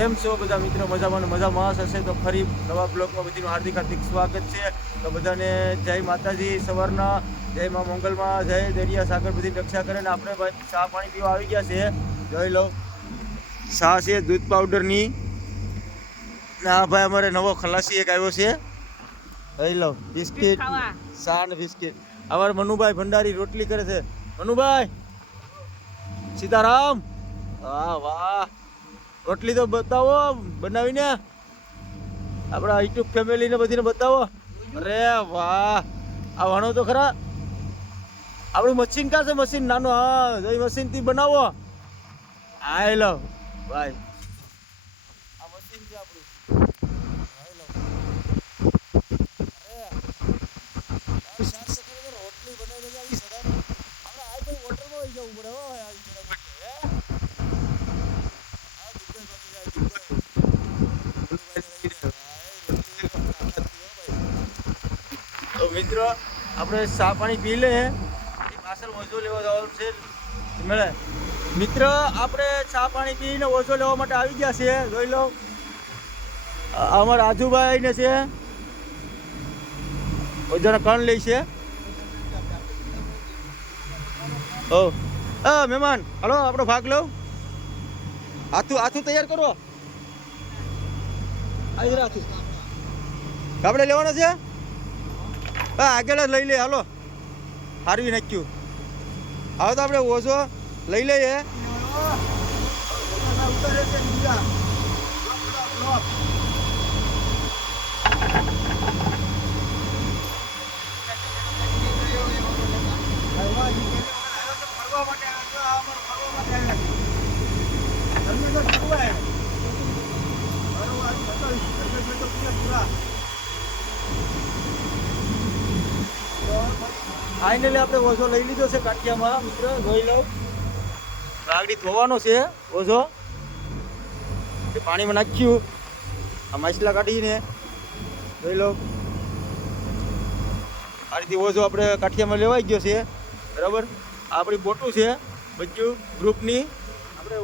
કેમ છો બધા મિત્રો? મજામાં ને મજામાં હશે તો ફરી નવા બ્લોગમાં બધીનું હાર્દિક હાર્દિક સ્વાગત છે. તો બધાને જય માતાજી, સવારના જય માં મંગલમાં, જય દરિયા સાગર બધી રક્ષા કરે. ને આપણે ભાઈ ચા પાણી પીવા આવી ગયા છે. જોઈ લો, ચા છે દૂધ પાવડરની. ને આ ભાઈ અમારે નવો ખલાસી એક આવ્યો છે. જોઈ લો, બિસ્કિટ, ચા ને બિસ્કિટ. અમારે મનુભાઈ ભંડારી રોટલી કરે છે. મનુભાઈ સીતારામ. વાહ વાહ, રોટલી તો બતાવો બનાવીને, આપણા યુટ્યુબ ફેમિલીને બધીને બતાવો. અરે વાહ, આ વાણો તો ખરા. આપણું મશીન ક્યાં છે? મશીન નાનું, હા એ મશીનથી બનાવો. આઈ લવ ભાઈ, આ મશીન છે આપણું. આઈ લવ રોટલી બનાવી દેજો. આપણે આ કોઈ હોટલમાં જવું પડે હો. તો મિત્રો આપણે ચા પાણી પી લે, પાછળ ઓછો લેવા જવાનું છે મળે. મિત્ર આપણે ચા પાણી પીને ઓછો લેવા માટે આવી ગયા છે. જોઈ લો, અમારા આજુભાઈ ને છે ઓજાના કણ લઈ છે. ઓ મહેમાન, હલો આપણો ભાગ લો. હાથું તૈયાર કરો. આપણે લેવાનો છે. હા આગળ જ લઈ લે. હાલો, હારવી નાખ્યું. હવે તો આપણે ઓછો લઈ લઈએ. ફાઇનલી આપણે ઓછો લઈ લીધો છે કાઠિયામાં. મિત્ર જોઈ લો, આગળ ધોવાનો છે ઓછો. પાણીમાં નાખ્યું, આ માછલા કાઢીને જોઈ લો. આ રીતે ઓછો આપણે કાઠિયામાં લેવાઈ ગયો છે. બરાબર, આપણી બોટું છે બધું ગ્રુપની. આપણે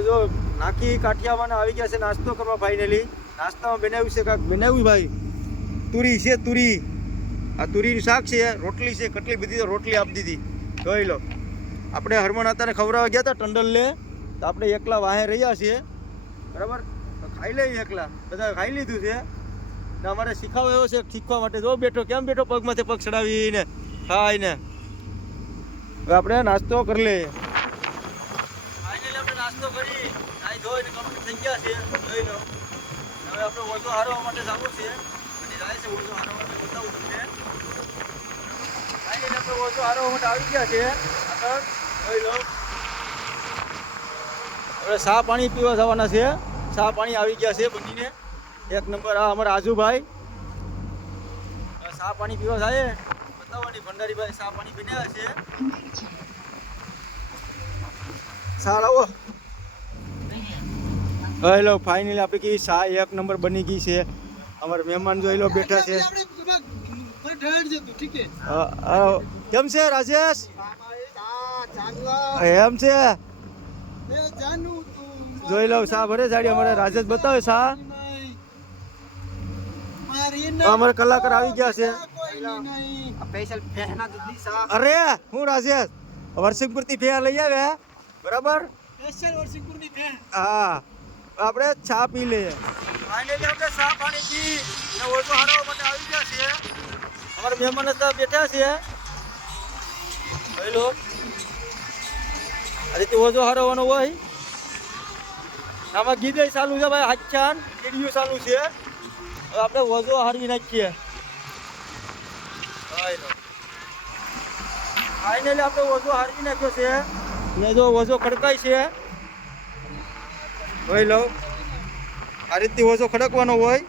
ઓછો નાખી કાઠિયામાં આવી ગયા છે નાસ્તો કરવા. ફાઇનલી નાસ્તામાં બનાવ્યું છે કાંઈક બનાવ્યું ભાઈ. તુરી છે, તુરી. આ તુરીનું શાક છે, રોટલી છે. કેટલી બધી તો રોટલી આપી દીધી. જોઈ લો, આપણે હરમન હતાને ખવડાવવા ગયા હતા ટંડલ લે, તો આપણે એકલા વાહે રહ્યા છીએ. બરાબર, તો ખાઈ લઈએ એકલા. બધા ખાઈ લીધું છે ને અમારે શીખવાયો છે શીખવા માટે. જો બેઠો, કેમ બેઠો? પગમાંથી પગ ચડાવીને ખાઈને. હવે આપણે નાસ્તો કરી લઈએ. ફાઇનલી આપણે નાસ્તો કરી નાઈ ધોઈને કમ્પ્લીટ થઈ ગયા છે. જોઈ લો, હવે આપણે ઓછો હારવા માટે જવું છે. જાય છે ઓછો હારવા માટે, બતાવું તમને. ફાઇનલી આપણે ઓછો હારવા માટે આવી ગયા છે આગળ. જોઈ લો, હવે ચા પાણી પીવા જવાના છે. ચા પાણી આવી ગયા છે બનીને એક નંબર. આ અમારા આજુભાઈ ચા પાણી પીવા જાય, બતાવવાની. ભંડારીભાઈ ચા પાણી બનાવ્યા છે. ચા લાવો. હેલો, ફાઇનલી આપણે કેવી ચા એક નંબર બની ગઈ છે. અમારા મહેમાન જોઈ લો બેઠા છે. કેમ છે રાજેશ? એમ છે, જોઈ લો. શા ભરે સાડી અમારે રાજેશ બતાવે. શા અમારે કલાકાર આવી ગયા છે. અરે હું રાજેશ વર્ષિંગપુર થી ફેર લઈ આવ્યા. બરાબર, હા આપણે ચા પી લઈએ. ફાઇનલી આપણે ચા પાણી પી ને ઓછો હારવા માટે આવી ગયા છીએ. અમારા મહેમાન બેઠા છે. જોઈ લો, આ રીતે ઓછો હારવાનો હોય. આમાં ગીતે ચાલુ છે ભાઈ, આખ્યાન વિડીયો ચાલુ છે. હવે આપણે ઓછો હારવી નાખીએ. ફાઇનલી આપણે ઓછો હારવી નાખ્યો છે ને જો ઓછો ખડકાય છે. જોઈ લો, આ રીતે ઓછો ખડકવાનો હોય.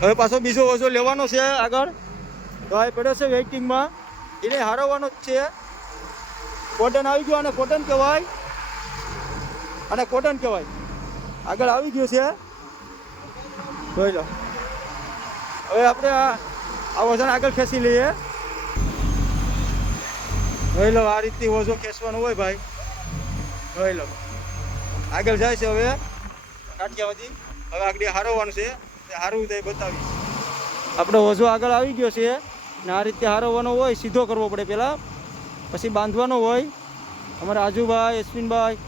હવે પાછો બીજો ઓછો લેવાનો છે આગળ. તો આ પડ્યો છે વેઇટિંગમાં, એને હારવાનો જ છે. કોટન આવી ગયો, અને કોટન કહેવાય, અને કોટન કહેવાય. આગળ આવી ગયું છે. જોઈ લો, હવે આપણે આ વજન આગળ ખેંચી લઈએ. જોઈ લો, આ રીતથી ઓછો ખેંચવાનો હોય ભાઈ. જોઈ લો, આગળ જાય છે હવે કાઠિયાવાડી. હવે આગળ હારવવાનું છે, હારવું તે બતાવીશ. આપણો ઓઝો આગળ આવી ગયો છે ને આ રીતે હારવવાનો હોય, સીધો કરવો પડે પહેલાં, પછી બાંધવાનો હોય. અમારા આજુભાઈ અશ્વિનભાઈ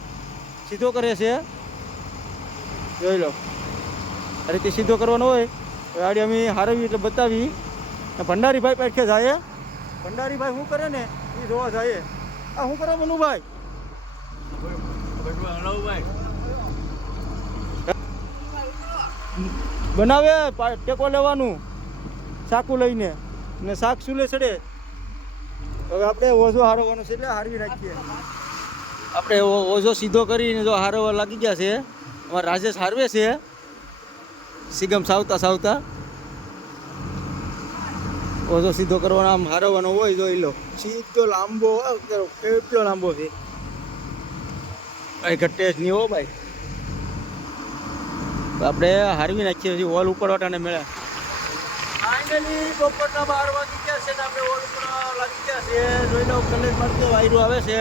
સીધો કરે છે, જોઈ લો. આ રીતે સીધો કરવાનો હોય. ગાડી અમે હારવી એટલે બતાવી. ભંડારીભાઈ પાછે જાય. ભંડારીભાઈ શું કરે ને એ જોવા જાય. આ શું કરે મનુભાઈ? બનાવે ટેકો લેવાનું ચાકુ લઈને ને શાક સુલે ચડે. હવે આપણે ઓઝો હારવાનો છે એટલે હારવી નાખીએ. આપણે ઓઝો સીધો કરીને જો હારવા લાગી ગયા છે. અમારા રાજેશ હારવે છે, સિગમ સાવતા સાવતા. ઓઝો સીધો કરવાનો આમ હારવાનો હોય, જોઈ લો. સીધો લાંબો કેટલો લાંબો છે ભાઈ, ઘટે જ નહીં હો ભાઈ. આપણે હારવી નાખીએ છીએ હોલ ઉપર વાટાને મેળે. ફાઇનલી બપોરના 12 વાગી ગયા છે ને આપણે હોલ ઉપર લાગી ગયા છે. જોઈ લો કલેજ મારતી વાયરો આવે છે.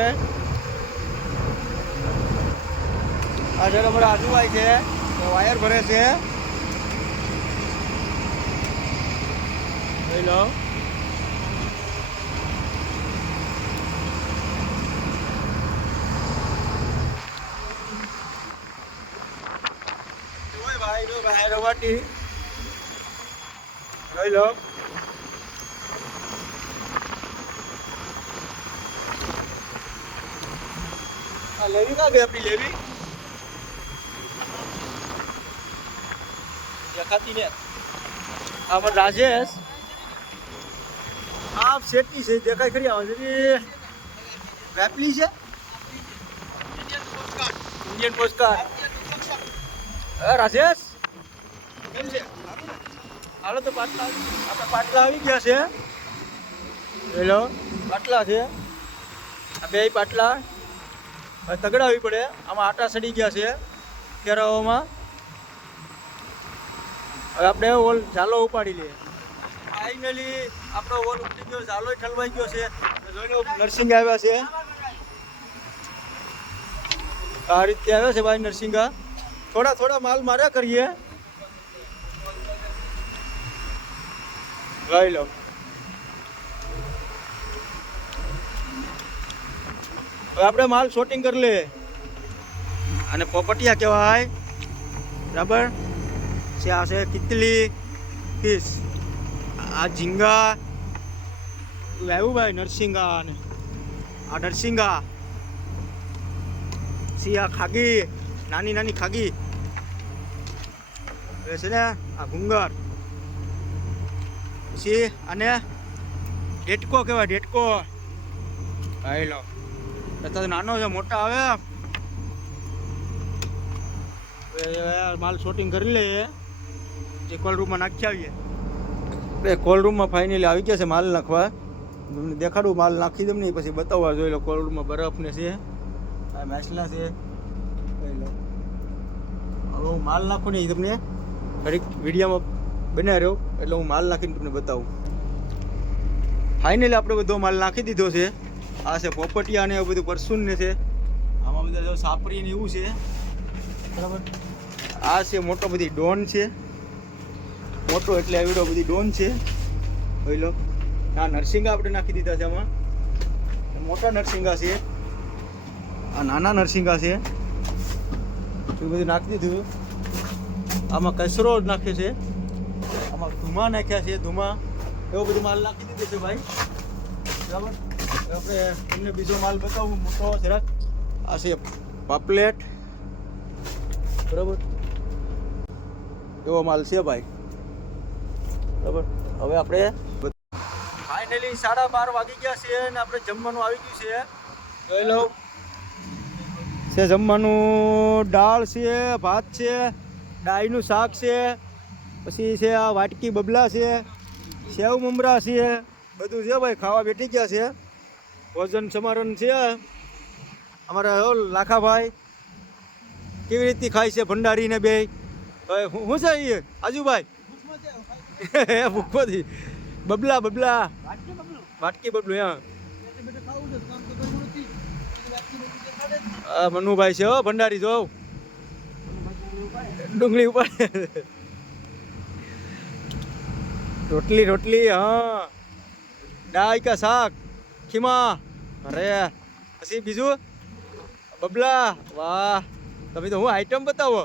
આ જગ્યા અમારા આજુભાઈ છે, વાયર ભરે છે. જોઈ લો. ભાઈ રવાટી જોઈ લો. આ લેવી કા ગઈ આપણી લેવી દેખાતી ને. આમાં રાજેશ આપ શેટી છે, દેખાય ખરી. આવે વેપલી છે, ઇન્ડિયન પોસ્ટકાર્ડ. રાજેશ કેમ છે? હાલો તો પાટલા, આપણે પાટલા આવી ગયા છે. હેલો પાટલા છે, આ બે પાટલા તગડાવી પડે. આમાં આટા સડી ગયા છે કેરાઓમાં. હવે આપણે ઓલ ઝાલો ઉપાડી લઈએ. ફાઇનલી આપણો ઓલ ઉપડી ગયો, ઝાલો ઠલવાઈ ગયો છે. જોઈ લો નરસિંહ આવ્યા છે. આ રીતે આવ્યા છે ભાઈ નરસિંગા. થોડા થોડા માલ માર્યા કરીએ. લઈ લો. હવે આપણે માલ શોટિંગ કરી લે. અને પોપટિયા કહેવાય, બરાબર છે. આ છે કિતલી ફિશ, આ ઝીંગા લાવ્યું ભાઈ નરસિંગા. અને આ નરસિંગા સી, આ ખાગી નાની નાની ખાગી છે ને. આ ભૂંગર પછી આને ડેટકો કહેવાય, ડેટકો. High low. અત્યારે નાનો છે, મોટા આવે. માલ શોટિંગ કરી લઈએ, જે કોલ રૂમમાં નાખી આવીએ. કોલ રૂમમાં ફાઇનલી આવી ગયા છે માલ નાખવા. તમને દેખાડું, માલ નાખી દઉં ને પછી બતાવવા. જોઈ લો કોલ રૂમમાં બરફ ને છે, આ મેસલા છે. જોઈ લો. હવે હું માલ નાખું નહીં, તમને ઘડીક વિડીયોમાં બનાવી રહ્યો એટલે હું માલ નાખીને તમને બતાવું. ફાઇનલી આપણે બધો માલ નાખી દીધો છે. આ છે પોપટિયા ને એવું બધું પરસુન ને છે. આમાં બધા જો સાપરી ને એવું છે, બરાબર. આ છે મોટો બધી ડોન છે, મોટો એટલે એવડો બધી ડોન છે. જોઈ લો. આ નરસિંગા આપણે નાખી દીધા છે. આમાં મોટા નરસિંગા છે, આ નાના નરસિંગા છે. એ બધું નાખી દીધું. આમાં કચરો નાખ્યો છે, આમાં ધુમા નાખ્યા છે, ધુમા. એવો બધું માલ નાખી દીધો છે ભાઈ, બરાબર. આપણે તમને બીજો માલ બતાવું મોટો જરાક. આ છે પાપલેટ, બરાબર. એવો માલ છે ભાઈ, બરાબર. હવે આપણે ફાઇનલી 12:30 વાગી ગયા છે અને આપણે જમવાનું આવી ગયું છે. જોઈ લો છે જમવાનું. દાળ છે, ભાત છે, ડાળીનું શાક છે, પછી છે આ વાટકી બબલા છે, સેવ મમરા છે, બધું છે ભાઈ. ખાવા બેઠી ગયા છે. ભોજન સમારંભ છે. અમારા લાખાભાઈ કેવી રીતે ખાય છે ભંડારી ને બે. શું છે એ આજુભાઈ? ભૂખમાંથી બબલા બબલા વાટકી બબલું. હા મનુભાઈ છે હો ભંડારી. જો ડુંગળી ઉપર રોટલી રોટલી હા ડાય કા શાક ખીમા અરે પછી બીજું બબલા વાહ તમે તો હું આઈટમ બતાવો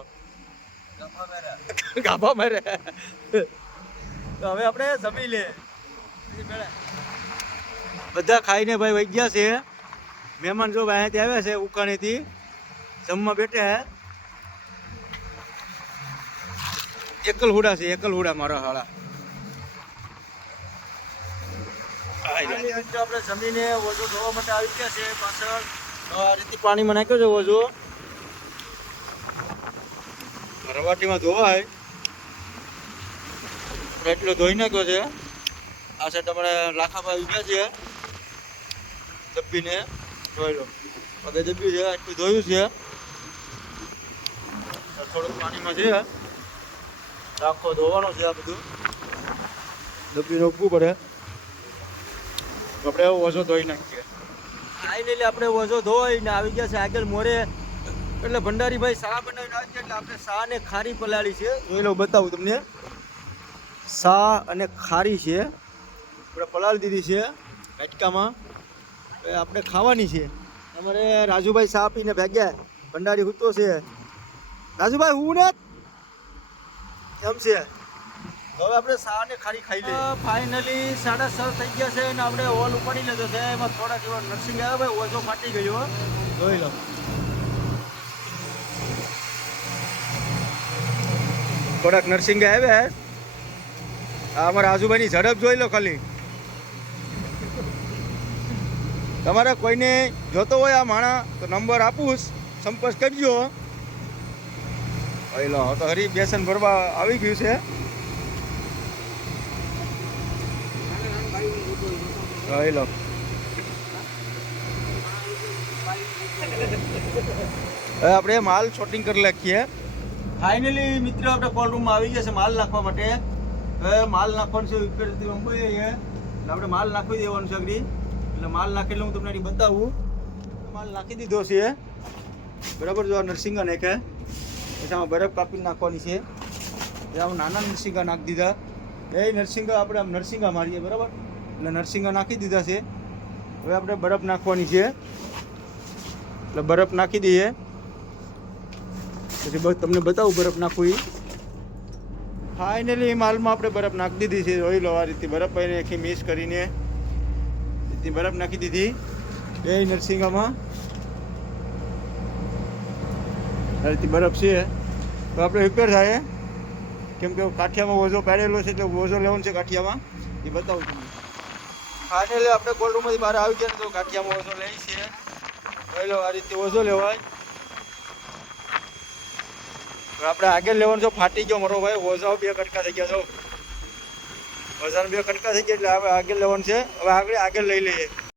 ગાભા મારે તો હવે આપણે જમી લે બધા ખાઈને ભાઈ વહી ગયા છે મહેમાન જો ભાઈ અહીંયાથી આવ્યા છે ઉકાણીથી જમવા બેઠા હે એકલ હુડા છે એકલ હુડા મારા હાળા આપણે જમીને ઓઝો ધોવા માટે આવી ગયા છે પાછળ આ રીતે પાણીમાં નાખ્યો છે ઓઝો રવાટીમાં ધોવાય એટલો ધોઈ નાખ્યો છે આ સાઈડ તમારે લાખાભાઈ ઉભ્યા છે દબ્બીને ધોઈ લો પગે દબ્યું છે એટલું ધોયું છે થોડુંક પાણીમાં છે આખો ધોવાનો છે આ બધું દબ્બીને ઉભવું પડે આપણે ઓઝો ધોઈ નાખીએ ફાઇનલી આપણે ઓઝો ધોઈને આવી ગયા છે આગળ મોરે એટલે ભંડારીભાઈ શા બનાવીને આવી ગયા એટલે આપણે શા ને ખારી પલાળી છે જોઈ લો બતાવું તમને શા અને ખારી છે આપણે પલાળી દીધી છે કાટકામાં આપણે ખાવાની છે અમારે રાજુભાઈ શા પીને ભાગ્યા ભંડારી હૂતો છે રાજુભાઈ હું ને એમ છે હવે આપણે શા ને ખારી ખાઈ લઈએ ફાઇનલી 6:30 થઈ ગયા છે અને આપણે હોલ ઉપાડી લીધો છે એમાં થોડાક એવા નર્સિંગ આવ્યા ભાઈ ઓછો ફાટી ગયો જોઈ લો થોડાક નર્સિંગ આવ્યા આ અમારા આજુબાજુની ઝડપ જોઈ લો ખાલી તમારે કોઈને જોતો હોય આ માણા તો નંબર આપું સંપર્ક કરજો જોઈ લો તો હરી બેસન ભરવા આવી ગયું છે જોઈ લો હવે આપણે માલ શોટિંગ કરી નાખીએ ફાઇનલી મિત્રો આપણે કોલ રૂમમાં આવી ગયા છે માલ નાખવા માટે હવે માલ નાખવાનું છે ઉપરથી અંબાઈ એટલે આપણે માલ નાખી દેવાનું છે અગડી એટલે માલ નાખેલો હું તમને બતાવું માલ નાખી દીધો છે બરાબર જો નરસિંગા નાખે પછી આમાં બરફ કાપીને નાખવાની છે આમાં નાના નરસિંગા નાખી દીધા એ નરસિંગા આપણે આમ નરસિંગા મારીએ બરાબર એટલે નરસિંગા નાખી દીધા છે હવે આપણે બરફ નાખવાની છે એટલે બરફ નાખી દઈએ પછી બસ તમને બતાવું બરફ નાખવું એ ફાઇનલી માલમાં આપણે બરફ નાખી દીધી છે જોઈ લો આ રીતે બરફ એને આખી મિક્સ કરીને બરફ નાખી દીધી એ નરસિંગામાં આ રીતે બરફ છે તો આપણે રિપેર થાય કેમ કે કાઠિયામાં ઓઝો પહેરેલો છે એટલે ઓઝો લેવાનો છે કાઠિયામાં એ બતાવું તમને ફાઇનલી આપણે કોલ્ડ રૂમમાંથી બહાર આવી ગયા ને તો કાઠિયામાં ઓઝો લઈ છે જોઈ લો આ રીતે ઓઝો લેવાય આપણે આગળ લેવાનું છે ફાટી ગયો મારો ભાઈ ઓઝાઓ 2 કટકા થઈ ગયા છો ઓઝાને 2 કટકા થઈ ગયા એટલે હવે આગળ લેવાનું છે હવે આગળ લઈ લઈએ